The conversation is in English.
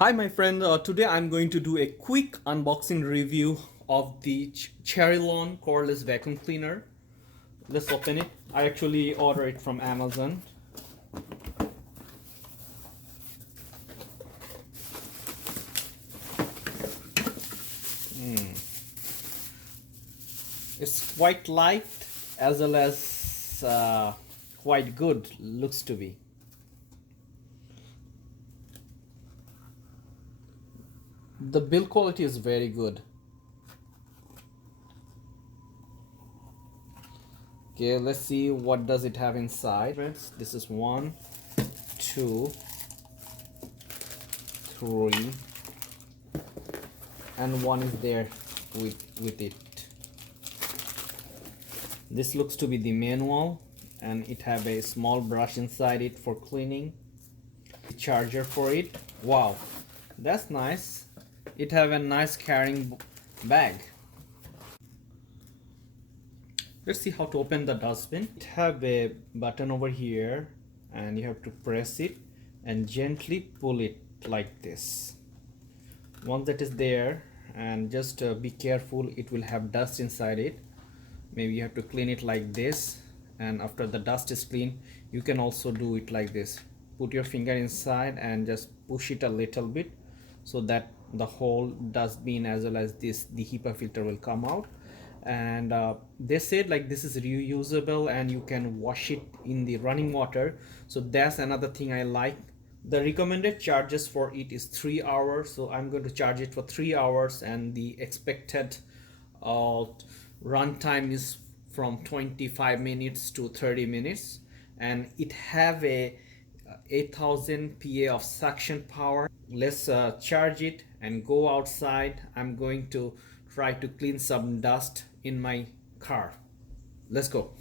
Hi my friend, today I'm going to do a quick unboxing review of the Cherylon cordless vacuum cleaner. Let's open it. I actually ordered it from Amazon. It's quite light as well as quite good looks to be. The build quality is very good. Okay, let's see what does it have inside. Friends, this is 1, 2, 3, and 1 is there with it. This looks to be the manual, and it have a small brush inside it for cleaning. The charger for it. Wow, that's nice. It have a nice carrying bag. Let's see how to open the dustbin. It have a button over here, and you have to press it and gently pull it like this. Once that is there, and just be careful, it will have dust inside it. Maybe you have to clean it like this, and after the dust is clean, you can also do it like this. Put your finger inside and just push it a little bit so that the whole dustbin as well as the HEPA filter will come out. And they said like this is reusable and you can wash it in the running water, so that's another thing I like. The recommended charges for it is 3 hours, so I'm going to charge it for 3 hours, and the expected run time is from 25 minutes to 30 minutes, and it have a 8000 PA of suction power. Let's charge it and go outside. I'm going to try to clean some dust in my car. Let's go.